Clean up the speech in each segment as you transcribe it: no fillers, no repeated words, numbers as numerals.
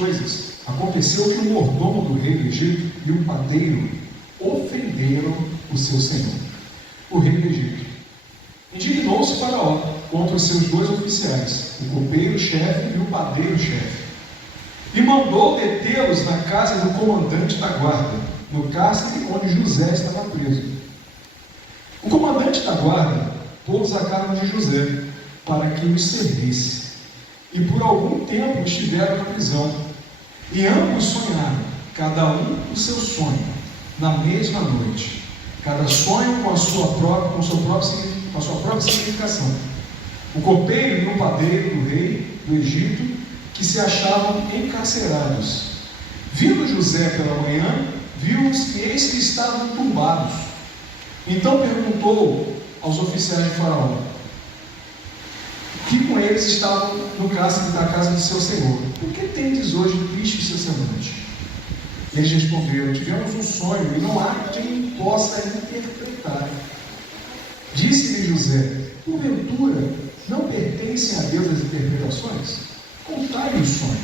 coisas, aconteceu que o mordomo do rei do Egito e o padeiro ofenderam o seu senhor, o rei do Egito. Indignou-se Faraó contra os seus dois oficiais, o copeiro-chefe e o padeiro-chefe, e mandou detê-los na casa do comandante da guarda, no cárcere onde José estava preso. O comandante da guarda pôs a cargo de José, para que os servisse, e por algum tempo estiveram na prisão, e ambos sonharam, cada um o seu sonho, na mesma noite, cada sonho com a sua própria significação. O copeiro e o padeiro do rei do Egito, que se achavam encarcerados. Vindo José pela manhã, viu-os e eis que estavam turbados. Então perguntou aos oficiais de Faraó, que com eles estavam no cárcere da casa de seu senhor: por que tendes hoje triste o seu semblante? Eles responderam: tivemos um sonho e não há quem possa interpretar. Disse-lhe José: porventura não pertencem a Deus as interpretações? Contai-lhe o sonho.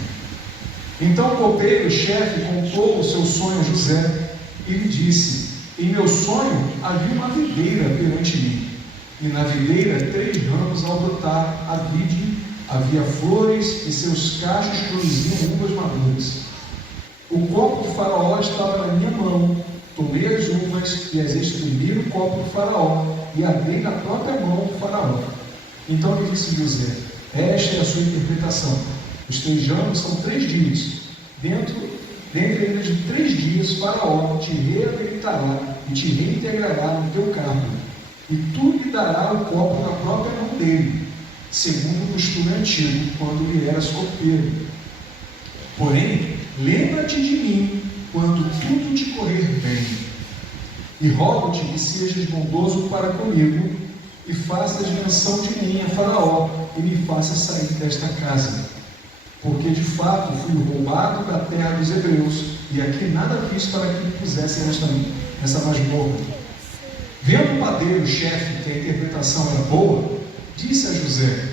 Então o copeiro-chefe contou o seu sonho a José e lhe disse: em meu sonho havia uma videira perante mim, e na videira 3 ramos ao brotar a vide, havia flores, e seus cachos produziam uvas maduras. O copo do Faraó estava na minha mão. Tomei as uvas e as espremi no copo do Faraó, e a dei na própria mão do Faraó. Então lhe disse José: esta é a sua interpretação. Os 3 anos são 3 dias. Dentre ainda de 3 dias, Faraó te reabilitará e te reintegrará no teu cargo, e tu lhe dará o copo na própria mão dele, segundo o costume antigo, quando lhe eras copeiro. Porém, lembra-te de mim quando tudo te correr bem, e rogo-te que sejas bondoso para comigo, e faças menção de mim a Faraó, e me faças sair desta casa. Porque de fato fui roubado da terra dos hebreus, e aqui nada fiz para que me pusessem nessa masmorra. Vendo o padeiro-chefe que a interpretação era boa, disse a José: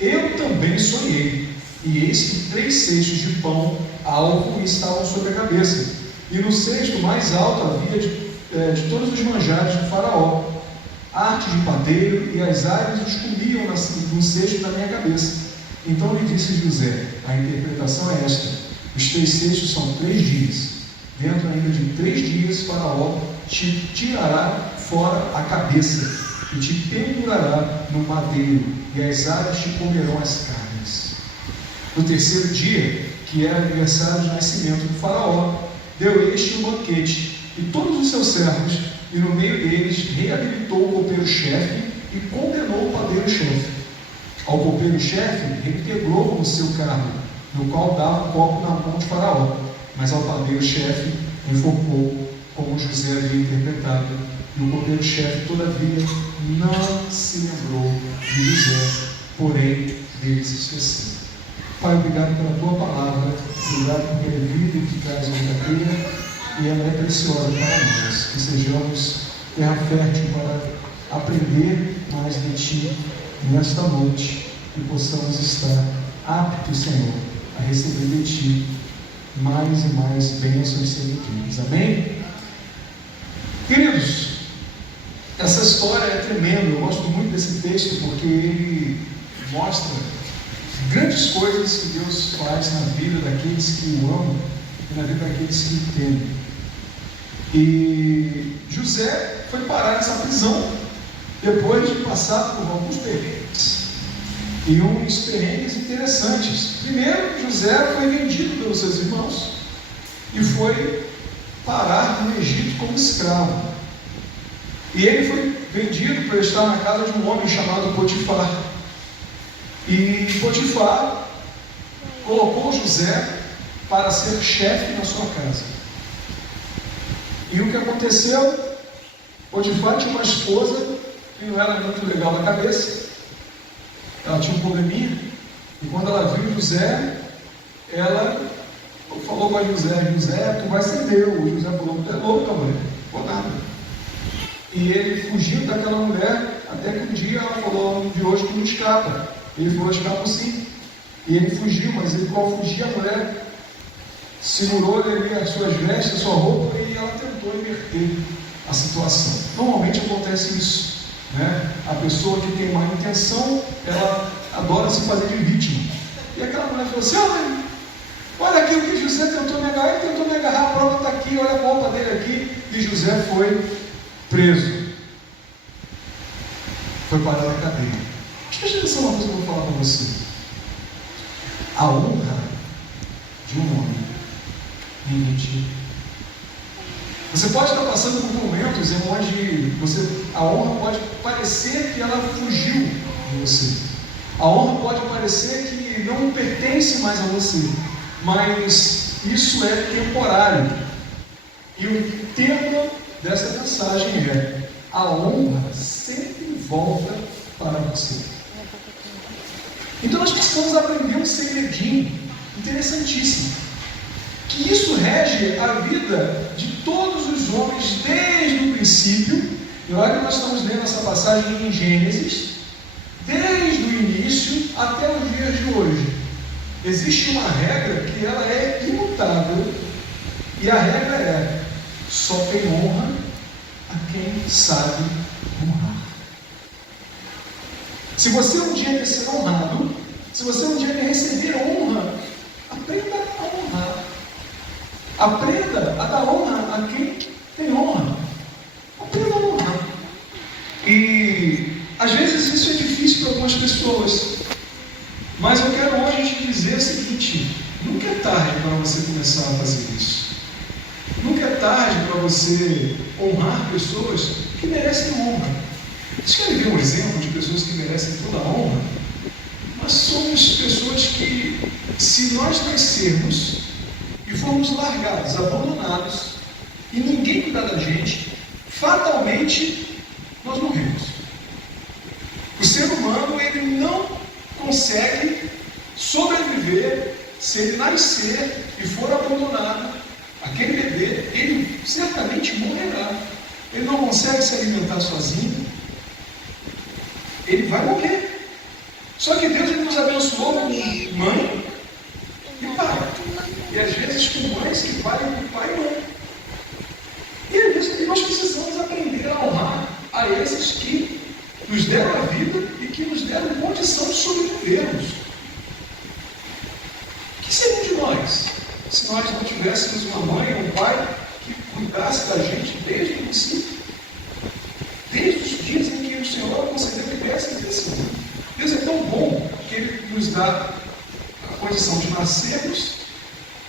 eu também sonhei, e eis que 3 cestos de pão alvo estavam sobre a cabeça, e no cesto mais alto havia de todos os manjares de Faraó, arte de padeiro, e as aves os comiam no cesto da minha cabeça. Então lhe disse José: a interpretação é esta: os 3 cestos são 3 dias. Dentro ainda de 3 dias, Faraó te tirará fora a cabeça e te pendurará no madeiro, e as aves te comerão as carnes. No 3º dia, que era aniversário de nascimento do Faraó, deu este um banquete, e todos os seus servos, e no meio deles reabilitou o copeiro-chefe e condenou o padeiro-chefe. Ao copeiro-chefe reintegrou no seu cargo, no qual dava um copo na mão de Faraó, mas ao padeiro-chefe enforcou, como José havia interpretado. E o copeiro-chefe, todavia, não se lembrou de José, porém dele se esqueceu. Pai, obrigado pela tua palavra, obrigado porque é vida e eficaz e verdadeira, e ela é preciosa para nós. Que sejamos terra fértil para aprender mais de ti nesta noite, e possamos estar aptos, Senhor, a receber de ti mais e mais bênçãos seguidas. Amém? Queridos, essa história é tremenda. Eu gosto muito desse texto porque ele mostra grandes coisas que Deus faz na vida daqueles que o amam e na vida daqueles que o temem. E José foi parar nessa prisão depois de passar por alguns perrengues, e uns perrengues interessantes. Primeiro, José foi vendido pelos seus irmãos e foi parar no Egito como escravo. E ele foi vendido para estar na casa de um homem chamado Potifar. E Potifar colocou José para ser chefe na sua casa. E o que aconteceu? Potifar tinha uma esposa que não era muito legal na cabeça. Ela tinha um probleminha, e quando ela viu José, ela falou para José: José, tu vai ser meu. José falou: tu é louca, mulher, não vou nada. E ele fugiu daquela mulher, até que um dia ela falou: de hoje tu não escapa. Ele falou: escapo sim. E ele fugiu, mas ele, ao fugir, a mulher segurou-lhe ali as suas vestes, a sua roupa, e ela tentou inverter a situação. Normalmente acontece isso, né? A pessoa que tem má intenção, ela adora se fazer de vítima. E aquela mulher falou assim: olha aqui o que José tentou me agarrar, ele tentou me agarrar, a prova está aqui, olha a roupa dele aqui. E José foi preso. Foi parar na cadeia. Preste atenção uma coisa que eu vou falar para você. A honra de um homem ninguém tira. Você pode estar passando por momentos em onde a honra pode parecer que ela fugiu de você. A honra pode parecer que não pertence mais a você. Mas isso é temporário. E o tema dessa mensagem é: a honra sempre volta para você. Então nós precisamos aprender um segredinho interessantíssimo, que isso rege a vida de todos os homens desde o princípio. E olha que nós estamos lendo essa passagem em Gênesis, desde o início até os dias de hoje. Existe uma regra que ela é imutável, e a regra é: só tem honra a quem sabe honrar. Se você um dia quer ser honrado, se você um dia quer receber honra, aprenda a honrar. Aprenda a dar honra a quem tem honra. Aprenda a honrar. E às vezes isso é difícil para algumas pessoas. Mas eu quero hoje te dizer o seguinte: nunca é tarde para você começar a fazer isso. Nunca é tarde para você honrar pessoas que merecem honra. Vocês querem ver um exemplo de pessoas que merecem toda a honra? Nós somos pessoas que, se nós nascermos e formos largados, abandonados, e ninguém cuidar da gente, fatalmente nós morremos. O ser humano, ele não consegue sobreviver se ele nascer e for abandonado. Aquele bebê, ele certamente morrerá. Ele não consegue se alimentar sozinho. Ele vai morrer. Só que Deus, ele nos abençoou com mãe e pai. E às vezes com mães que valem por pai e mãe. E às vezes nós precisamos aprender a honrar a esses que nos deram a vida e que nos deram condição de sobrevivermos. O que seria de nós se nós não tivéssemos uma mãe ou um pai que cuidasse da gente desde o princípio? Desde os dias em que o Senhor concedeu que desse esse mundo. Deus é tão bom que Ele nos dá a condição de nascermos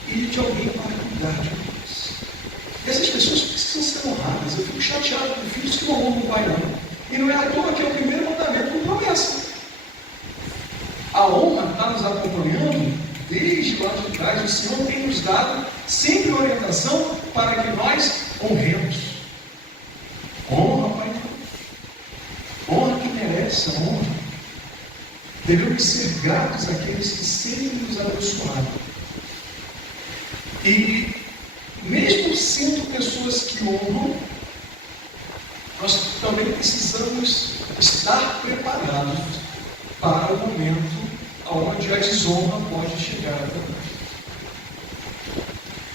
e de alguém para cuidar de nós. E essas pessoas precisam ser honradas. Eu fico chateado com filhos que não honram o pai, não. E não é à toa que é o primeiro mandamento com promessa. A honra está nos acompanhando desde lá de trás. O Senhor tem nos dado sempre orientação para que nós honremos. Honra, Pai. Honra que merece a honra. Devemos ser gratos àqueles que sempre nos abençoaram. E mesmo sendo pessoas que honram, nós também precisamos estar preparados para o momento onde a desonra pode chegar até nós.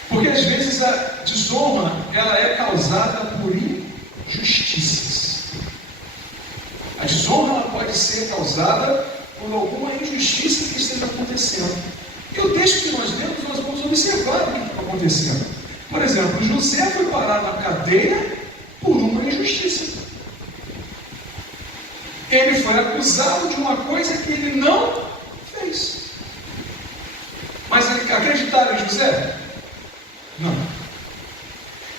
Porque às vezes a desonra ela é causada por injustiças. A desonra ela pode ser causada por alguma injustiça que esteja acontecendo. E o texto que nós lemos, nós vamos observar o que está acontecendo. Por exemplo, José foi parar na cadeia por uma injustiça. Ele foi acusado de uma coisa que ele não fez. Mas acreditaram em José? Não.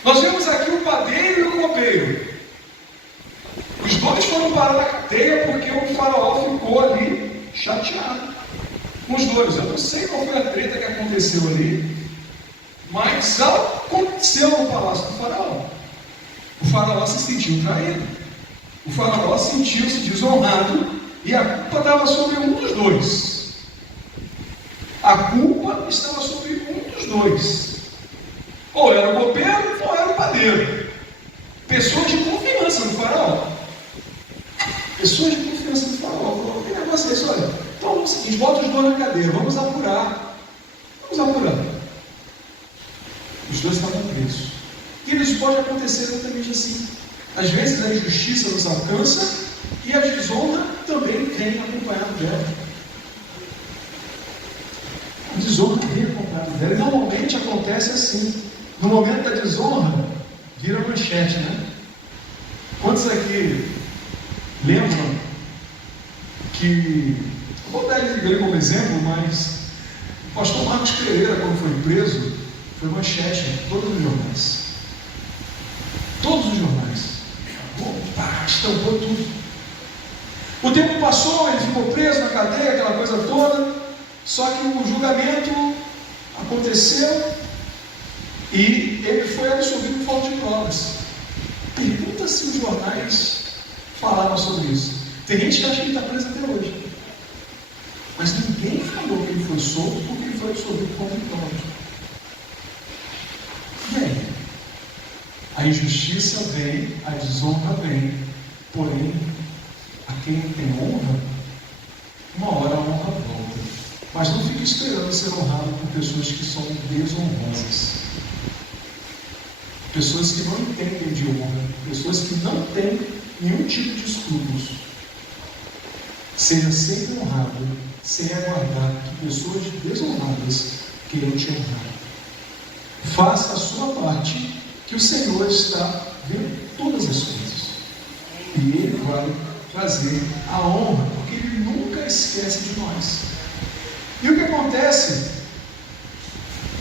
Nós vemos aqui o padeiro e o copeiro. Os dois foram parar na cadeia porque o faraó ficou ali chateado com os dois. Eu não sei qual foi a treta que aconteceu ali, mas aconteceu no palácio do faraó. O faraó se sentiu traído. O faraó sentiu-se desonrado e a culpa estava sobre um dos dois. A culpa estava sobre um dos dois. Ou era o copeiro ou era o padeiro. Pessoas de confiança do faraó. Pessoas de confiança do faraó. Falou: que negócio é esse? Olha, então é o seguinte, bota os dois na cadeia, vamos apurar. Vamos apurar. dois estavam presos. E isso pode acontecer exatamente assim. Às vezes a injustiça nos alcança e a desonra também vem acompanhada dela. A desonra vem acompanhada dela. E normalmente acontece assim. No momento da desonra, vira manchete, né? Quantos aqui lembram que, vou dar ele como exemplo, mas o pastor Marcos Pereira, quando foi preso, foi manchete em todos os jornais. Todos os jornais. Estampou tudo. O tempo passou, ele ficou preso na cadeia, aquela coisa toda, só que o julgamento aconteceu e ele foi absolvido por falta de provas. Pergunta se os jornais falaram sobre isso. Tem gente que acha que ele está preso até hoje. Mas ninguém falou que ele foi solto porque ele foi absolvido por falta de provas. E aí? A injustiça vem, a desonra vem, porém, a quem tem honra, uma hora a honra volta. Mas não fique esperando ser honrado por pessoas que são desonrosas. Pessoas que não entendem de honra, pessoas que não têm nenhum tipo de escrúpulos. Seja sempre honrado, sem aguardar que pessoas desonradas queiram te honrar. Faça a sua parte, que o Senhor está vendo todas as coisas. E Ele vai trazer a honra, porque Ele nunca esquece de nós. E o que acontece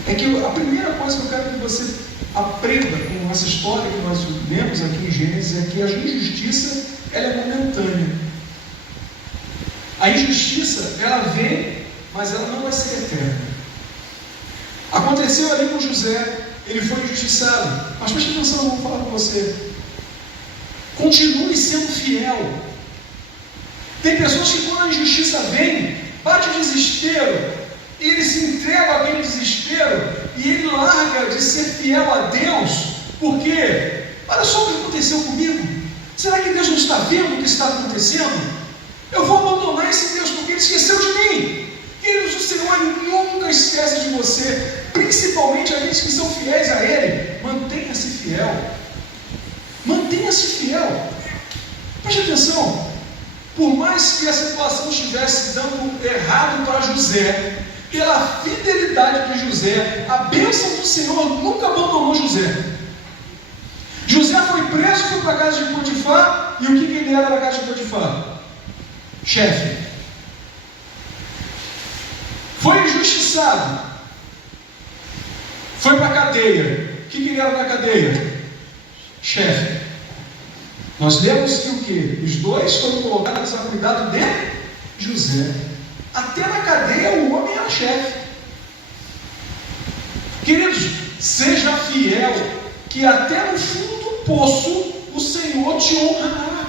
é que a primeira coisa que eu quero que você aprenda com essa história que nós lemos aqui em Gênesis é que a injustiça ela é momentânea. A injustiça ela vem, mas ela não vai ser eterna. Aconteceu ali com José. Ele foi injustiçado. Mas preste atenção, eu vou falar com você. Continue sendo fiel. Tem pessoas que quando a injustiça vem, bate o desespero, e ele se entrega àquele desespero, e ele larga de ser fiel a Deus, porque, olha só o que aconteceu comigo. Será que Deus não está vendo o que está acontecendo? Eu vou abandonar esse Deus porque Ele esqueceu de mim. Queridos, o Senhor Ele nunca esquece de você. Principalmente aqueles que são fiéis a Ele. Mantenha-se fiel. Mantenha-se fiel. Preste atenção. Por mais que a situação estivesse dando errado para José, pela fidelidade de José, a bênção do Senhor nunca abandonou José. José foi preso, foi para a casa de Potifar. E o que ele era na casa de Potifar? Chefe. Foi injustiçado. Foi para a cadeia. O que ele era na cadeia? Chefe. Nós lemos que o quê? Os dois foram colocados a cuidado de José. Até na cadeia o homem era chefe. Queridos, seja fiel, que até no fundo do poço o Senhor te honrará.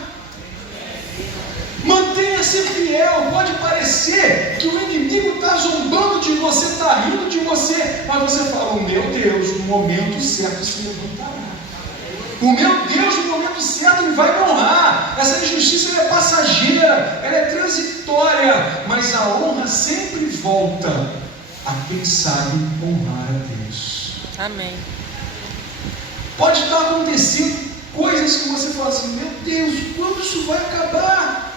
Mantenha-se fiel. Pode parecer que o inimigo está zombando de você, está rindo de você, mas você fala: o meu Deus, no momento certo se levantará. O meu Deus, no momento certo, Ele vai me honrar. Essa injustiça ela é passageira, ela é transitória, mas a honra sempre volta a quem sabe honrar a Deus. Amém. Pode estar acontecendo coisas que você fala assim: meu Deus, quando isso vai acabar?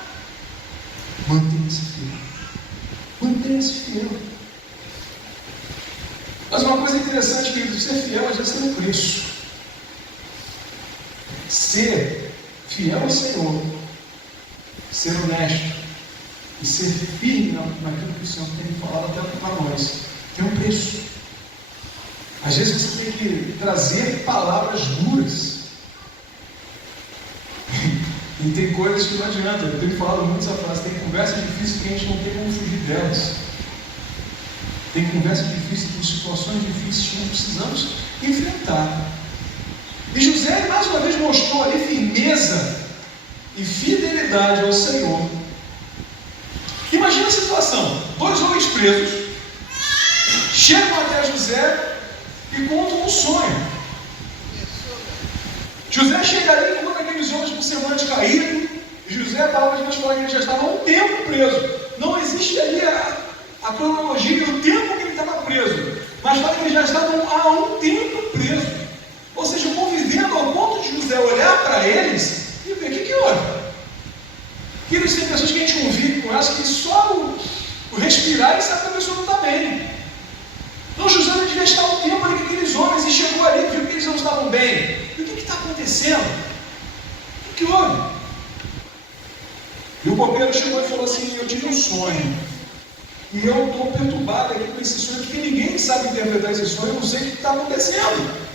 Mantenha-se fiel. Mantenha-se fiel. Mas uma coisa interessante, querido, ser fiel às vezes tem um preço. Ser fiel ao Senhor, ser honesto e ser firme naquilo que o Senhor tem falado até para nós, tem um preço. Às vezes você tem que trazer palavras duras. E tem coisas que não adianta. Eu tenho falado muito essa frase: tem conversas difíceis que a gente não tem como fugir delas. Tem conversas difíceis, tem situações difíceis que nós precisamos enfrentar. E José mais uma vez mostrou ali firmeza e fidelidade ao Senhor. Imagina a situação: dois homens presos chegam até José e contam um sonho. José chega ali e conta aqueles homens com semblante caído. José, a palavra de Deus fala que ele já estava há um tempo preso. Não existe ali a cronologia e o tempo que ele estava preso. mas fala que eles já estavam há um tempo presos. Ou seja, convivendo ao ponto de José olhar para eles e ver o que houve. Queridos, tem pessoas que a gente convive com elas que só o respirar e sabe que a pessoa não está bem. Então José devia estar um tempo ali com aqueles homens e chegou ali e viu que eles não estavam bem. E o que está acontecendo? O que houve? E o copeiro chegou e falou assim: eu tive um sonho. E eu estou perturbado aqui com esse sonho, porque ninguém sabe interpretar esse sonho, eu não sei o que está acontecendo.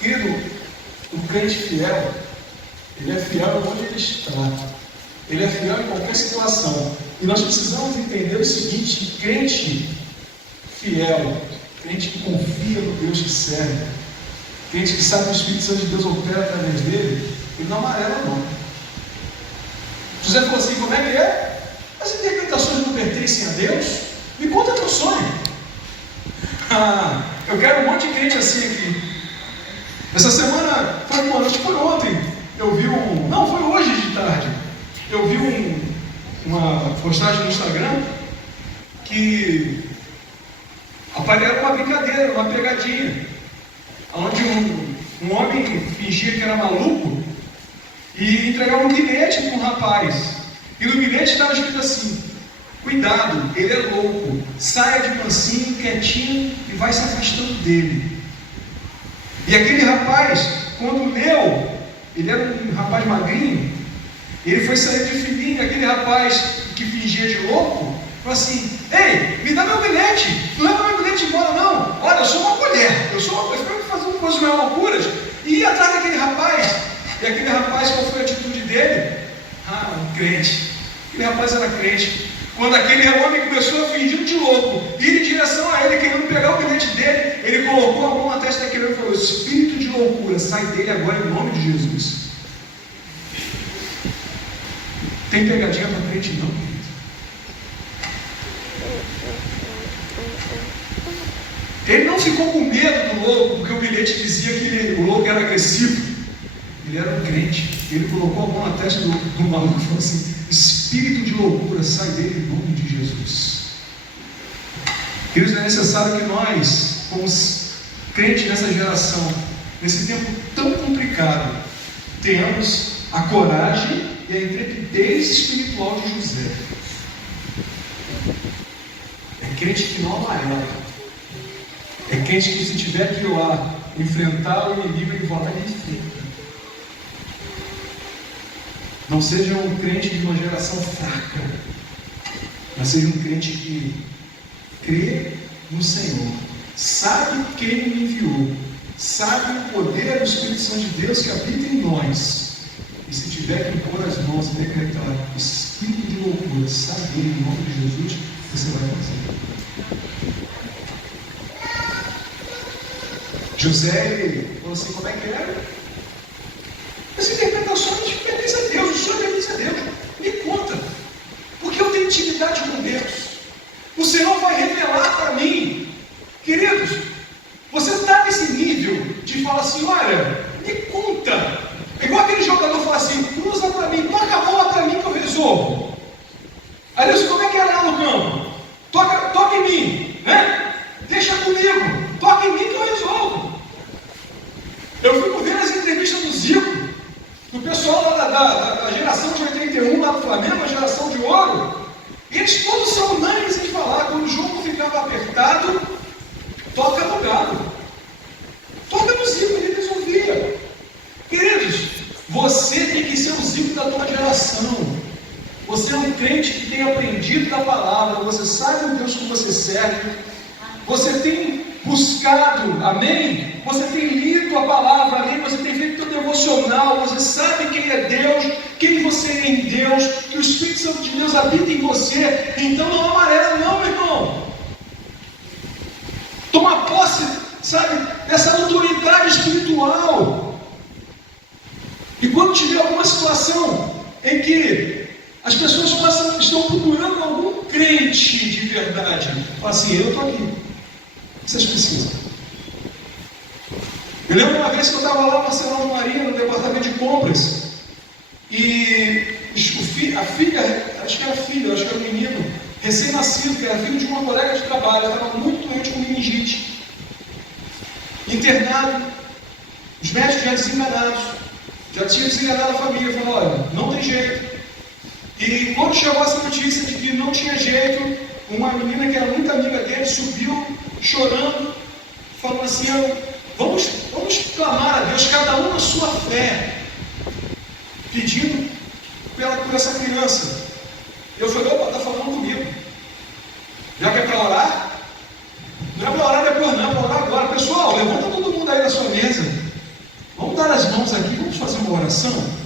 Querido, o crente fiel, ele é fiel onde ele está. Ele é fiel em qualquer situação. E nós precisamos entender o seguinte: crente fiel, crente que confia no Deus que serve, crente que sabe que o Espírito Santo de Deus opera através dele, ele não amarela não. José falou assim: como é que é? As interpretações não pertencem a Deus? Me conta teu sonho. Eu quero um monte de crente assim aqui. Essa semana, acho que foi ontem, eu vi não, foi hoje de tarde, eu vi uma postagem no Instagram que era uma brincadeira, uma pegadinha, onde um homem fingia que era maluco e entregava um bilhete para um rapaz. E no bilhete estava escrito assim: cuidado, ele é louco, saia de mansinho, quietinho e vai se afastando dele. E aquele rapaz, quando leu, ele era um rapaz magrinho, ele foi sair de fininho. Aquele rapaz que fingia de louco falou assim: ei, me dá meu bilhete, não leva meu bilhete embora não. Olha, eu sou uma mulher, eu fico fazendo coisas meio loucuras. E ia atrás daquele rapaz. E aquele rapaz, qual foi a atitude dele? Um crente. Aquele rapaz era crente. Quando aquele homem começou a fingir de louco, ir em direção a ele, querendo pegar o bilhete dele, ele colocou a mão na testa daquele homem e falou: espírito de loucura, sai dele agora em nome de Jesus. Tem pegadinha para crente não, querido. Ele não ficou com medo do louco, porque o bilhete dizia que o louco era agressivo. Ele era um crente. Ele colocou a mão na testa do maluco e falou assim: espírito de loucura, sai dele em nome de Jesus. Queridos, é necessário que nós, como crentes nessa geração, nesse tempo tão complicado, tenhamos a coragem e a intrepidez espiritual de José. É crente que não amarela. É crente que, se tiver que ir lá enfrentar o inimigo, ele vai lá e enfrenta. Não seja um crente de uma geração fraca, mas seja um crente que crê no Senhor, sabe quem me enviou, sabe o poder do Espírito Santo de Deus que habita em nós, e se tiver que impor as mãos e decretar espírito de loucura, sai dele em nome de Jesus, você vai fazer. José falou assim: como é que era? As interpretações pertencem a Deus, o sonho pertence a Deus. Me conta, porque eu tenho intimidade com Deus. O Senhor vai revelar para mim. Queridos, você está nesse nível de falar assim: olha, me conta. É igual aquele jogador fala assim: cruza para mim, toca a bola para mim que eu resolvo. Aí Deus, como é que é lá no campo? Toca em mim, né? Deixa comigo, toca em mim que eu resolvo. Eu fico vendo as entrevistas do Zico, do pessoal da geração de 81 lá do Flamengo, a geração de ouro. Eles todos são unânimes em falar: quando o jogo ficava apertado, toca no galo, toca no Zico, ele resolvia. Queridos, você tem que ser o Zico da tua geração. Você é um crente que tem aprendido da palavra, você sabe o Deus que você serve, você tem buscado, amém? Você tem lido a palavra, amém? Você tem feito o devocional, você sabe quem é Deus, quem você é em Deus, que o Espírito Santo de Deus habita em você. Então não amarela não, meu irmão. Toma posse, sabe, dessa autoridade espiritual. E quando tiver alguma situação em que as pessoas estão procurando algum crente de verdade, fala assim: eu estou aqui, vocês precisam. Eu lembro uma vez que eu estava lá no Arsenal de Maria, no departamento de compras, e a filha, acho que era filho, acho que era um menino recém-nascido, que era filho de uma colega de trabalho, estava muito provavelmente com meningite. Internado, os médicos já desenganados, já tinham desenganado a família, falaram, olha, não tem jeito. E quando chegou essa notícia de que não tinha jeito, uma menina que era muito amiga dele subiu chorando, falando assim, vamos clamar a Deus, cada um na sua fé, pedindo por essa criança. Eu falei, opa, está falando comigo. Já que é para orar? Não é para orar depois não, é para orar agora. Pessoal, levanta todo mundo aí da sua mesa. Vamos dar as mãos aqui, vamos fazer uma oração.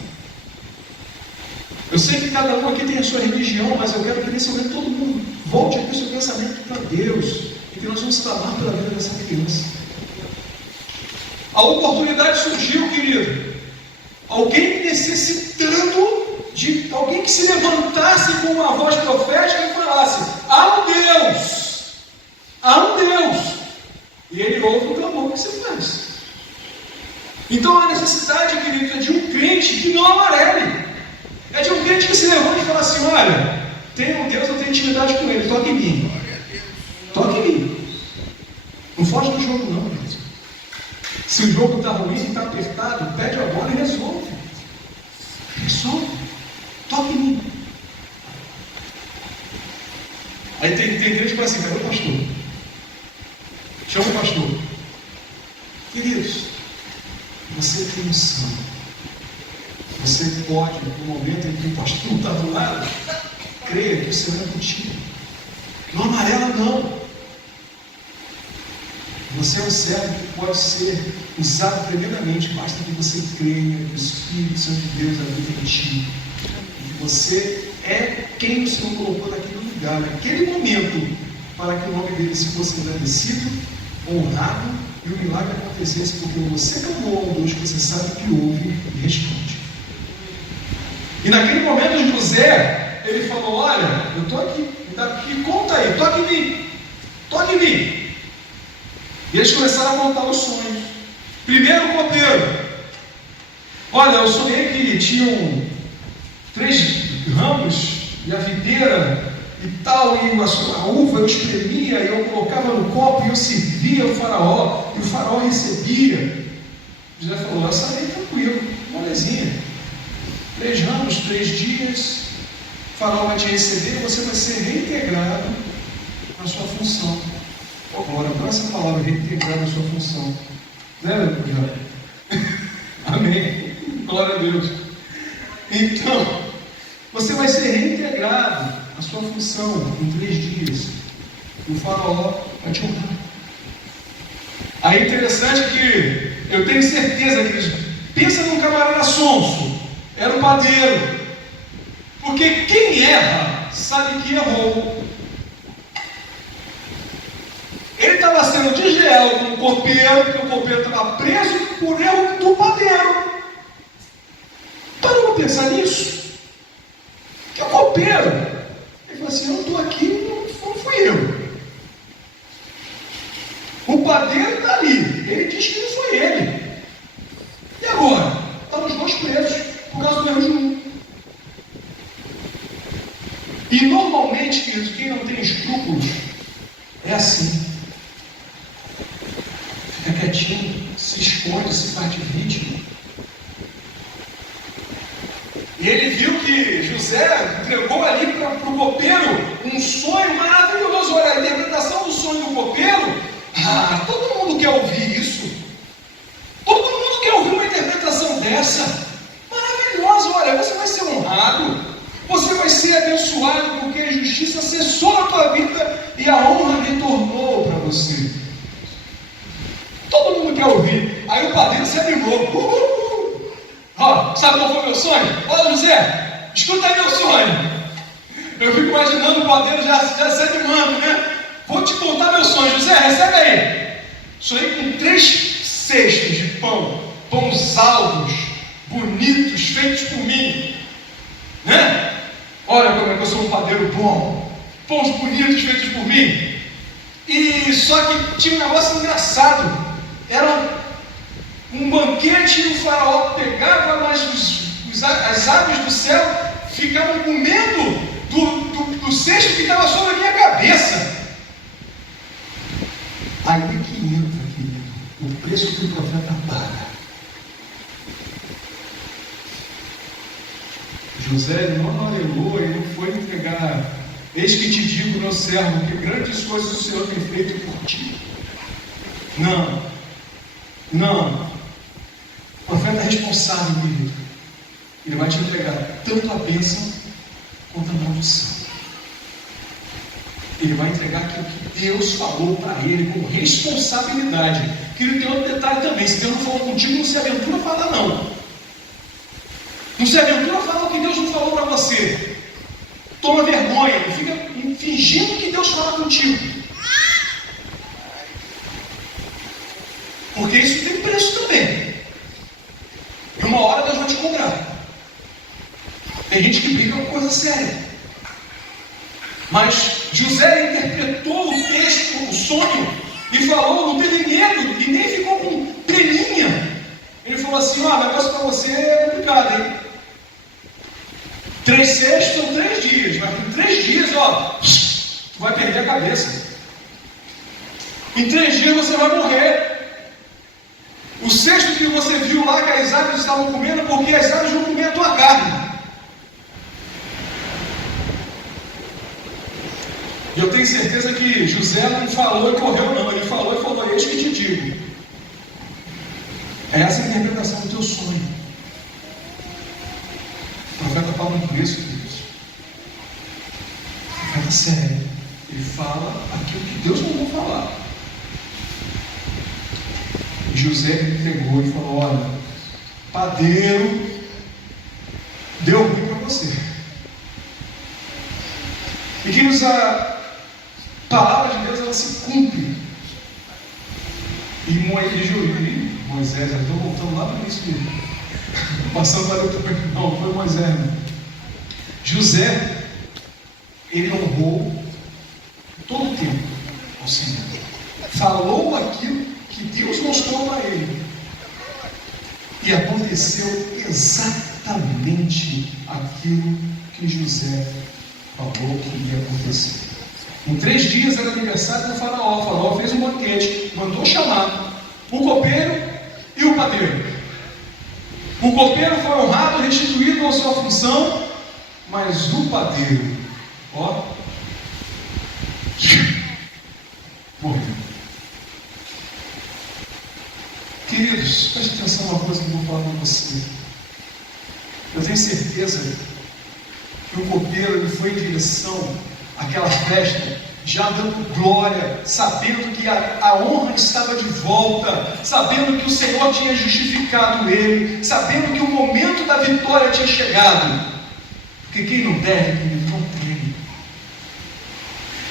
Eu sei que cada um aqui tem a sua religião, mas eu quero que nesse momento todo mundo volte aqui o seu pensamento para Deus e que nós vamos clamar pela vida dessa criança. A oportunidade surgiu, querido. Alguém necessitando de alguém que se levantasse com uma voz profética e falasse: há um Deus, há um Deus. E ele ouve o clamor que você faz. Então a necessidade, querido, é de um crente que não amarele. É de um crente que se levanta e fala assim: olha, tem um Deus, eu tenho intimidade com Ele, toque em mim. Toque em mim. Não foge do jogo não, querido. Se o jogo está ruim, está apertado, pede a bola e resolve. Resolve. Toque em mim. Aí tem crente que fala assim: cadê o pastor? Chama o pastor. Queridos, você tem unção. Você pode, no momento em que o pastor não está do lado, crer que o Senhor é contigo. Não amarela, não. Você é um servo que pode ser usado tremendamente, basta que você creia que o Espírito Santo de Deus habita em ti. E que você é quem o Senhor colocou naquele lugar, naquele momento, para que o nome dele se fosse engrandecido, honrado e o milagre acontecesse, porque você clamou ao Deus que você sabe que ouve e responde. E naquele momento José, ele falou: olha, eu estou aqui, me conta aí, toque em mim, toque em mim. E eles começaram a contar os sonhos. Primeiro o copeiro: olha, eu sonhei que tinham 3 ramos e a videira e tal, e a uva eu espremia, e eu colocava no copo, e eu servia o faraó, e o faraó recebia. José falou: essa aí tranquilo, molezinha. 3 ramos, 3 dias, o faraó vai te receber, você vai ser reintegrado na sua função. Agora, com essa palavra, reintegrado na sua função. Né, Leandro? Amém. Glória a Deus. Então, você vai ser reintegrado na sua função em 3 dias. E o faraó vai te honrar. Aí é interessante que eu tenho certeza que pensa num camarada sonso. Era o padeiro. Porque quem erra sabe que errou. Ele estava sendo desleal com o copeiro, porque o copeiro estava preso por erro do padeiro. Parou para pensar nisso? Que o copeiro, ele falou assim: eu não estou aqui, não fui eu. O padeiro está ali, ele diz que não foi ele. E agora? Estão os 2 presos por causa do erro de um. E normalmente, queridos, quem não tem escrúpulos é assim. Fica quietinho, se esconde, se faz de vítima. E ele viu que José entregou ali para o copeiro um sonho maravilhoso. Olha, a interpretação do sonho do copeiro, todo mundo quer ouvir isso. Todo mundo quer ouvir uma interpretação dessa. Maravilhosa, olha, você vai ser honrado, você vai ser abençoado, porque a justiça cessou na tua vida e a honra retornou para você. Todo mundo quer ouvir. Aí o padeiro se animou. Sabe qual foi o meu sonho? Olha, José, escuta aí meu sonho. Eu fico imaginando o padeiro já se animando, né? Vou te contar meu sonho. José, recebe aí. Sonhei com 3 cestos de pães alvos, bonitos, feitos por mim, né? Olha como é que eu sou um padeiro bom. Pães bonitos feitos por mim. E só que tinha um negócio engraçado. Era um banquete e o faraó pegava, mas as aves do céu ficavam comendo do cesto que estava sobre a minha cabeça. Aí que entra, querido, o preço que o profeta paga. José, ele não anelou, ele não foi entregar: eis que te digo, meu servo, que grandes coisas o Senhor tem feito por ti. Não, não. O profeta é responsável, querido. Ele vai te entregar tanto a bênção quanto a maldição. Ele vai entregar aquilo que Deus falou para ele com responsabilidade. Querido, tem outro detalhe também: se Deus não falou contigo, não se aventura a falar não. Não se aventura a falar o que Deus não falou para você. Toma vergonha, não fica fingindo que Deus fala contigo. Porque isso tem preço também. E uma hora Deus vai te cobrar. Tem gente que briga com coisa séria. Mas José interpretou o texto, o sonho, e falou, não teve medo, e nem ficou com treminha. Ele falou assim: o negócio para você é complicado, hein? 3 sextos são 3 dias, mas em 3 dias, tu vai perder a cabeça. Em 3 dias você vai morrer. O sexto que você viu lá que as aves estavam comendo, porque as aves vão comer a tua carne. E eu tenho certeza que José não falou e correu não, ele falou e falou: eis que te digo. É essa a interpretação do teu sonho. O profeta fala muito isso, queridos. O profeta é sério. Ele fala aquilo que Deus mandou falar. E José entregou e falou: olha, padeiro, deu ruim para você. E que a palavra de Deus, ela se cumpre. E Moisés, eu estou voltando lá para o início dele. Passando para outro. Não, foi Moisés. Né? José, ele honrou todo o tempo ao Senhor. Falou aquilo que Deus mostrou para ele. E aconteceu exatamente aquilo que José falou que ia acontecer. Em 3 dias era aniversário do faraó. O faraó fez um banquete, mandou chamar o copeiro e o padeiro. O copeiro foi honrado, restituído à sua função, mas o padeiro, morreu. Queridos, preste atenção numa coisa que eu vou falar para você. Eu tenho certeza que o copeiro ele foi em direção àquela festa, já dando glória, sabendo que a honra estava de volta, sabendo que o Senhor tinha justificado ele, sabendo que o momento da vitória tinha chegado. Porque quem não deve, não tem.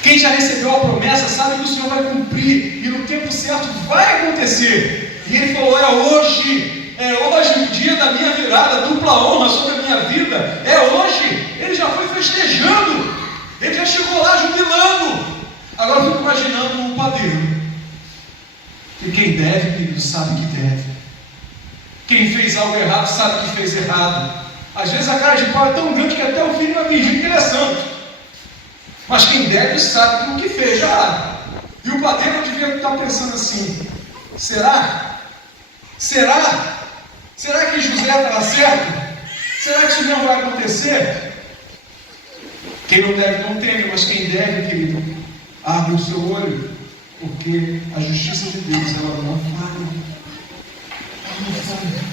Quem já recebeu a promessa sabe que o Senhor vai cumprir, e no tempo certo vai acontecer. E ele falou: é hoje o dia da minha virada, dupla honra sobre a minha vida, é hoje. Ele já foi festejando, ele já chegou lá jubilando. Agora eu fico imaginando um padeiro, que quem deve, querido, sabe que deve. Quem fez algo errado sabe que fez errado. Às vezes a cara de pau é tão grande que até o filho vai fingir que ele é santo. Mas quem deve sabe que o que fez já. E o padeiro devia estar pensando assim: será que José estava certo? Será que isso não vai acontecer? Quem não deve não teme, mas quem deve, querido, abre o seu olho, porque a justiça de Deus, ela não falha. Ela não falha.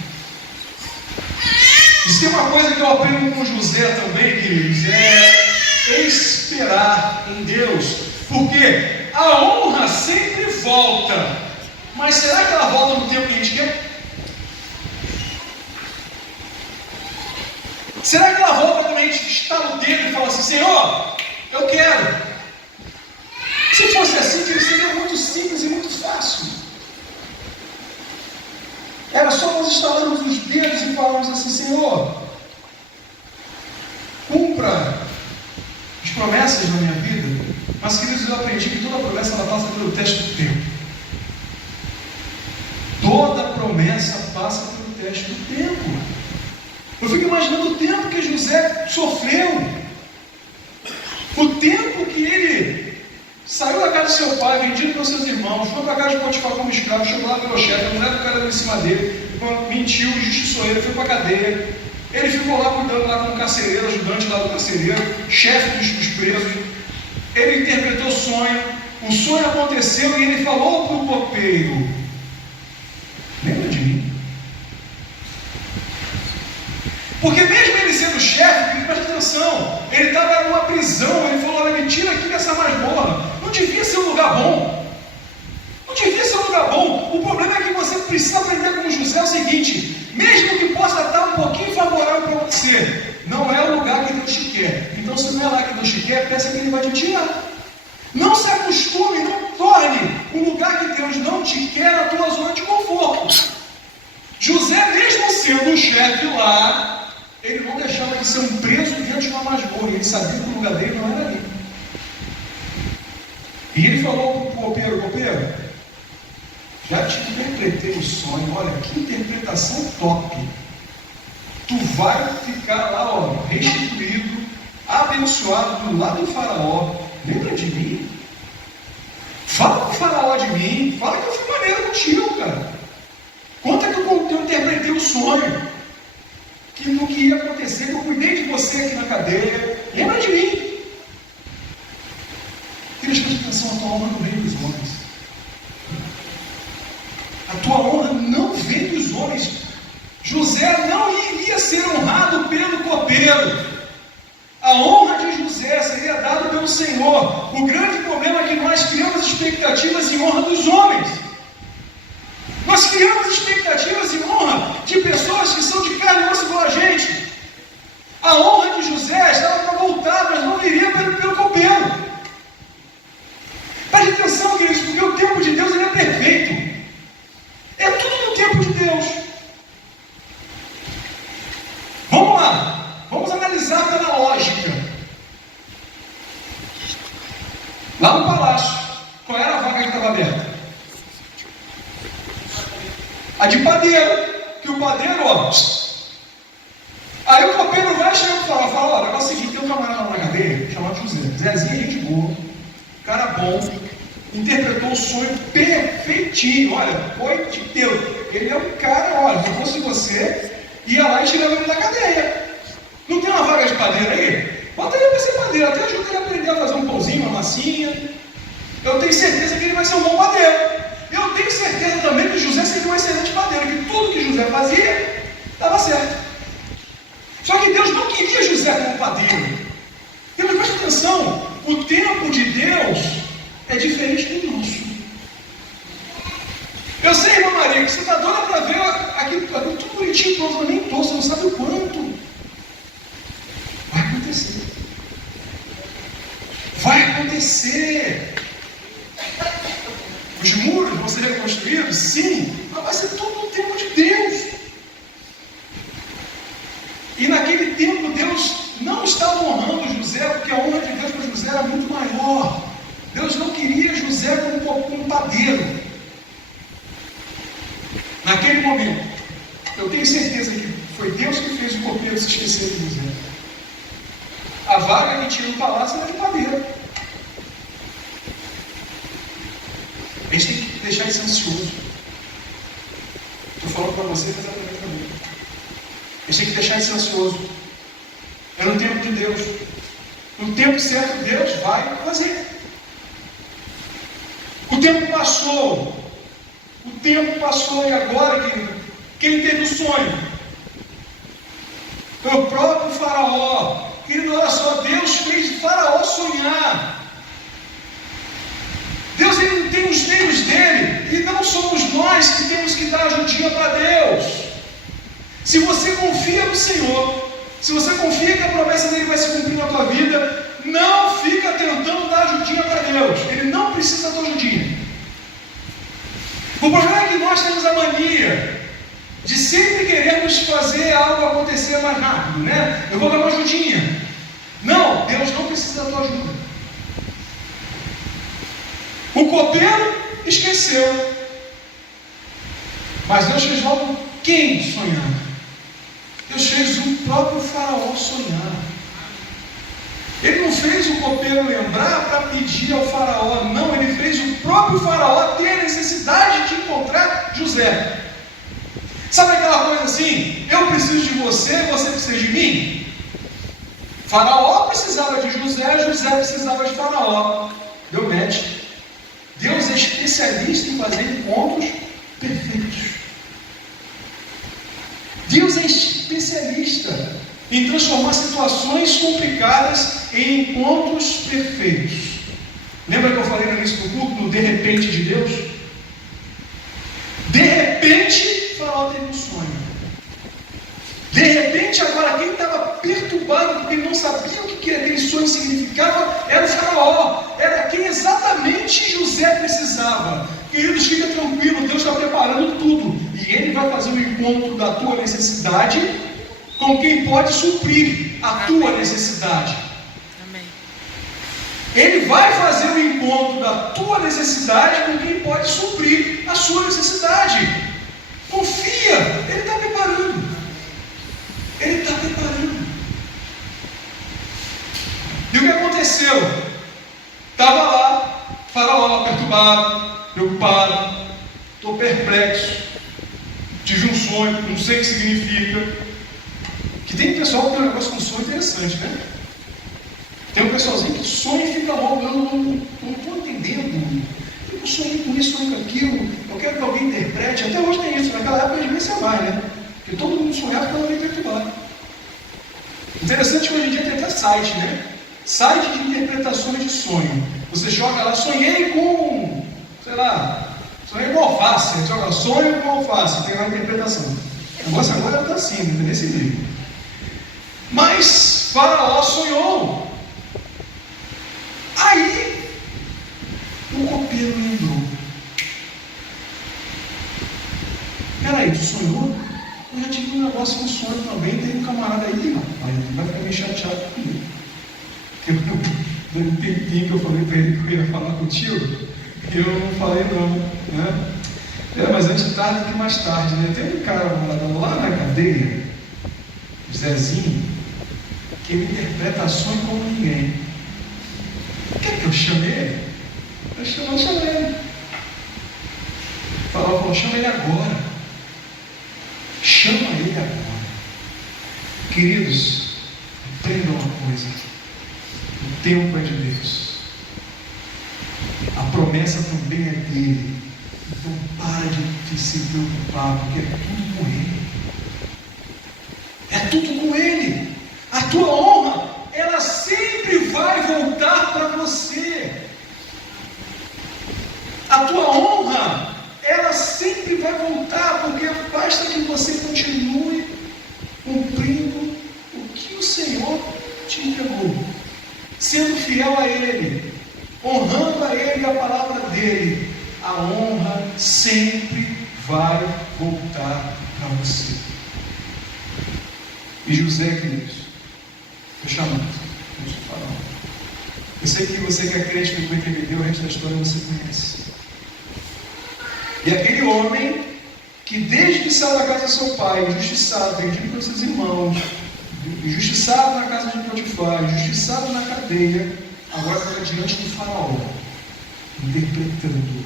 E se tem uma coisa que eu aprendo com José também, queridos, é esperar em Deus, porque a honra sempre volta. Mas será que ela volta no tempo que a gente quer? Será que ela volta quando a gente está no dedo e fala assim: Senhor, eu quero? Se fosse assim, seria muito simples e muito fácil. Era só nós estalarmos os dedos e falarmos assim: Senhor, cumpra as promessas na minha vida. Mas, queridos, eu aprendi que toda promessa ela passa pelo teste do tempo. Toda promessa passa pelo teste do tempo. Eu fico imaginando o tempo que José sofreu, o tempo que ele saiu da casa de seu pai, vendido pelos seus irmãos, foi para a casa de Potifar como escravo, chegou lá pelo chefe, a mulher do cara deu em cima dele, mentiu, injustiçou ele, foi para a cadeia. Ele ficou lá cuidando lá como carcereiro, ajudante lá do carcereiro, chefe dos presos. Ele interpretou o sonho aconteceu e ele falou para o copeiro: lembra de mim? Porque mesmo ele sendo chefe, presta atenção, ele estava numa prisão, ele falou: olha, me tira aqui dessa masmorra. Não devia ser um lugar bom. Não devia ser um lugar bom. O problema é que você precisa aprender como José o seguinte: mesmo que possa estar um pouquinho favorável para você, não é o lugar que Deus te quer. Então, se não é lá que Deus te quer, peça que Ele vai te tirar. Não se acostume, não torne um lugar que Deus não te quer a tua zona de conforto. José, mesmo sendo o chefe lá, ele não deixava de ser um preso dentro de uma masmorra. Ele sabia que o lugar dele não era ali. E ele falou para o copeiro: já te interpretei o sonho, olha, que interpretação top. Tu vai ficar lá, ó, restituído, abençoado do lado do faraó. Lembra de mim? Fala com o faraó de mim, fala que eu fui maneiro contigo, cara. Conta que eu interpretei o sonho, que no que ia acontecer, que eu cuidei de você aqui na cadeia. Lembra de mim? Preste atenção, a tua honra não vem dos homens. A tua honra não vem dos homens. José não iria ser honrado pelo copeiro. A honra de José seria dada pelo Senhor. O grande problema é que nós criamos expectativas em honra dos homens. Nós criamos expectativas em honra de pessoas que são de carne e osso igual a gente. A honra de José estava para voltar, mas não viria pelo copeiro. Preste atenção, queridos, porque o tempo de Deus ele é perfeito. É tudo no tempo de Deus. Vamos lá. Vamos analisar pela lógica. Lá no palácio, qual era a vaga que estava aberta? A de padeiro. Que o padeiro, ó. Aí o copeiro vai chegar e fala: olha, é o seguinte, tem um camarada lá na cadeia, chamado José. Zezinho, gente boa, cara bom, interpretou o sonho perfeitinho. Olha, foi de Deus. Ele é um cara, olha, se fosse você, ia lá e tirava ele da cadeia. Não tem uma vaga de padeiro aí? Bota ele para ser padeiro, até ajuda ele a aprender a fazer um pãozinho, uma massinha. Eu tenho certeza que ele vai ser um bom padeiro. Eu tenho certeza também que José seria um excelente padeiro, que tudo que José fazia, estava certo. Só que Deus não queria José como padeiro. E preste atenção, o tempo de Deus é diferente do nosso. Eu sei, irmã Maria, que você está doida para ver aquilo tudo bonitinho, pronto, eu nem estou, você não sabe o quanto. Vai acontecer. Vai acontecer. Os muros vão ser reconstruídos? Sim, mas vai ser tudo no tempo de Deus. E naquele tempo Deus não estava honrando José, porque a honra de Deus para José era muito maior. Deus não queria José como padeiro. Naquele momento, eu tenho certeza que foi Deus que fez o copeiro se esquecer de José. A vaga que tinha no palácio era de padeiro. A gente tem que deixar isso ansioso. Estou falando para você, mas é para mim. A gente tem que deixar isso ansioso. É no tempo de Deus. No tempo certo, Deus vai fazer. O tempo passou. O tempo passou e agora, querido, quem teve o sonho? Foi o próprio faraó. Querido, olha só, Deus fez o faraó sonhar. Deus ele tem os meios dele, e não somos nós que temos que dar ajudinha para Deus. Se você confia no Senhor, se você confia que a promessa dele vai se cumprir na tua vida, não fica tentando dar ajudinha para Deus. Ele não precisa da tua ajudinha. O problema é que nós temos a mania de sempre querermos fazer algo acontecer mais rápido, né? Eu vou dar uma ajudinha. Não, Deus não precisa da tua ajuda. O copeiro esqueceu. Mas Deus fez logo quem sonhar? Deus fez o próprio faraó sonhar. Ele não não fez o copeiro lembrar para pedir ao faraó, não, ele fez o próprio faraó ter a necessidade de encontrar José. Sabe aquela coisa assim, eu preciso de você, você precisa de mim? Faraó precisava de José, José precisava de Faraó. Deu match. Deus é especialista em fazer encontros perfeitos. Deus é especialista em transformar situações complicadas em encontros perfeitos. Lembra que eu falei no início do culto, do de repente de Deus? De repente, Faraó teve um sonho. De repente, agora quem estava perturbado, porque ele não sabia o que aquele sonho significava, era o Faraó. Era quem exatamente José precisava. Queridos, fica tranquilo, Deus está preparando tudo. E Ele vai fazer o encontro da tua necessidade com quem pode suprir a tua necessidade. Amém. Ele vai fazer o encontro da tua necessidade com quem pode suprir a sua necessidade. Confia, Ele está preparando. Ele está preparando. E o que aconteceu? Estava lá, Faraó perturbado, preocupado, estou perplexo, tive um sonho, não sei o que significa. Que tem pessoal que tem um negócio com sonho interessante, né? Tem um pessoalzinho que sonha e fica logo, eu não estou entendendo. Eu sonhei com isso, sonhei com aquilo, eu quero que alguém interprete. Até hoje tem isso, naquela época devia ser mais, né? Porque todo mundo sonhava e ficava meio perturbado. Interessante que hoje em dia tem até site, né? Site de interpretações de sonho. Você joga lá, sonhei com, sei lá, sonhei com alface. Você joga sonho com alface, tem lá a interpretação. O negócio agora está assim, está nesse nível. Mas Faraó sonhou. Aí o copeiro lembrou. Peraí, tu sonhou? Eu já tive um negócio, um sonho também. Tem um camarada aí, não. Aí ele vai ficar meio chateado comigo. Porque um tempinho que eu falei para ele que eu ia falar contigo, eu não falei não, né? Mas antes tarde do que mais tarde, né? Tem um cara lá na cadeia, Zezinho, que ele interpreta sonho como ninguém. Quer que eu chame ele? Eu chamei ele. Falou, chama ele agora. Chama ele agora. Queridos, aprendam uma coisa. O tempo é de Deus. A promessa também é dele. Então para de se preocupar, porque é tudo com ele. É tudo com ele. A tua honra, ela sempre vai voltar para você. A tua honra, ela sempre vai voltar, porque basta que você continue cumprindo o que o Senhor te entregou, sendo fiel a Ele, honrando a Ele e a palavra dEle. A honra sempre vai voltar para você. E José, queridos, fechamento, vamos falar. Eu sei que você que é crente, que entendeu o resto da história, você conhece. E aquele homem que desde que saiu da casa de seu pai, injustiçado, vendido pelos seus irmãos, injustiçado na casa de Potifar, injustiçado na cadeia, agora fica diante do faraó, interpretando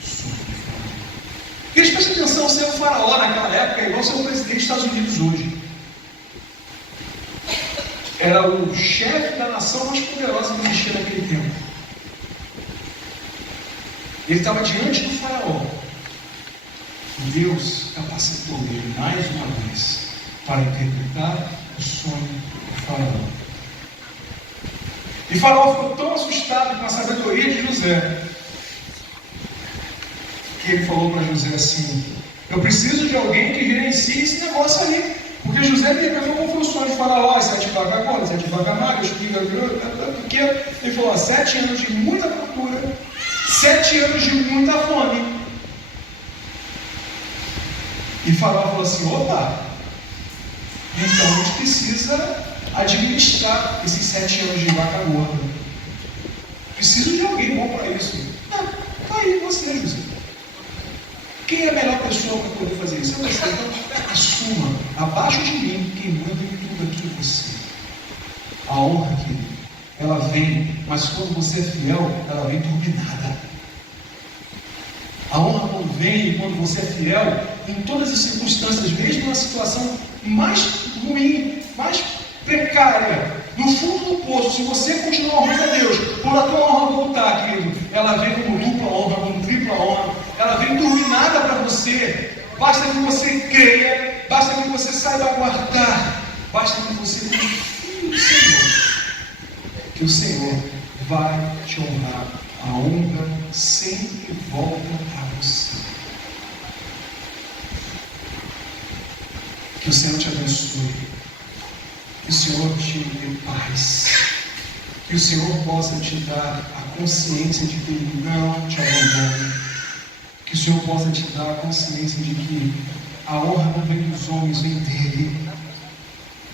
o sonho de faraó. Eles prestem atenção, ser o faraó naquela época é igual ser o presidente dos Estados Unidos hoje. Era o chefe da nação mais poderosa que existia naquele tempo. Ele estava diante do faraó. Deus capacitou ele mais uma vez para interpretar o sonho do faraó. E Faraó ficou tão assustado com a sabedoria de José, que ele falou para José assim: eu preciso de alguém que gerencie esse negócio ali. Porque José me revelou qual foi o sonho de Faraó: 7 vacas gordas, 7 vacas magras, porque ele falou: 7 anos de muita procura, 7 anos de muita fome. E Faraó falou assim: opa, então a gente precisa administrar esses 7 anos de vaca gorda. Preciso de alguém bom para isso. Tá aí você, José. Quem é a melhor pessoa para poder fazer isso? É você. Então, assuma, abaixo de mim, quem manda em tudo aqui é você. A honra, querido, ela vem, mas quando você é fiel, ela vem turbinada. A honra quando vem e quando você é fiel, em todas as circunstâncias, mesmo na situação mais ruim, mais precária, no fundo do poço, se você continuar honrando a Deus, quando a tua honra voltar, querido, ela vem como dupla honra, como tripla honra, ela vem turbinada para você. Basta que você creia, basta que você saiba aguardar, basta que você confie no Senhor, que o Senhor vai te honrar. A honra sempre volta a você. Que o Senhor te abençoe. Que o Senhor te dê paz. Que o Senhor possa te dar a consciência de que Ele não te abandona. Que o Senhor possa te dar a consciência de que a honra não vem dos homens, vem dEle.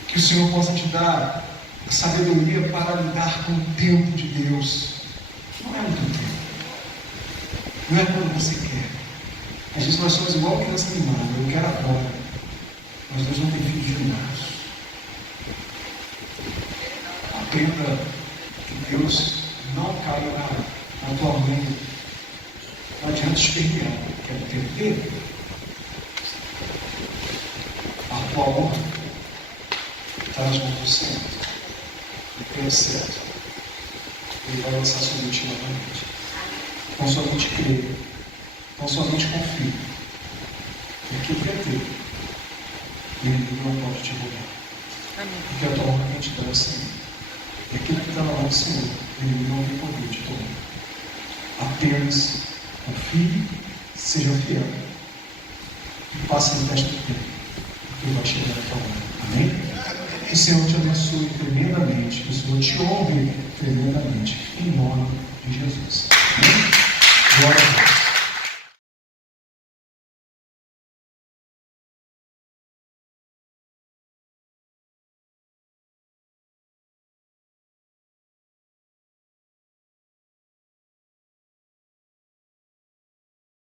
Que o Senhor possa te dar a sabedoria para lidar com o tempo de Deus. Não é no teu tempo. Não é quando você quer. Às vezes nós somos igual criança mimada. Eu quero agora. Mas Deus não tem filhos mimados. Aprenda que Deus não cai na tua mãe. Não adianta espernear. Quero ter tempo. A tua honra está nas mãos do Senhor. E pelo certo, Ele vai lançar sobre ti novamente. Não somente creia, não somente confie, porque o que é teu, Ele não pode te roubar. Amém. Porque a tua honra quem te dá é o Senhor. E aquilo que está na mão do Senhor, Ele não tem poder de tomar. Apenas confie, seja fiel e passe no teste do tempo, porque vai chegar a tua hora. Amém? Que o Senhor te abençoe tremendamente, que o Senhor te honre tremendamente, em nome de Jesus.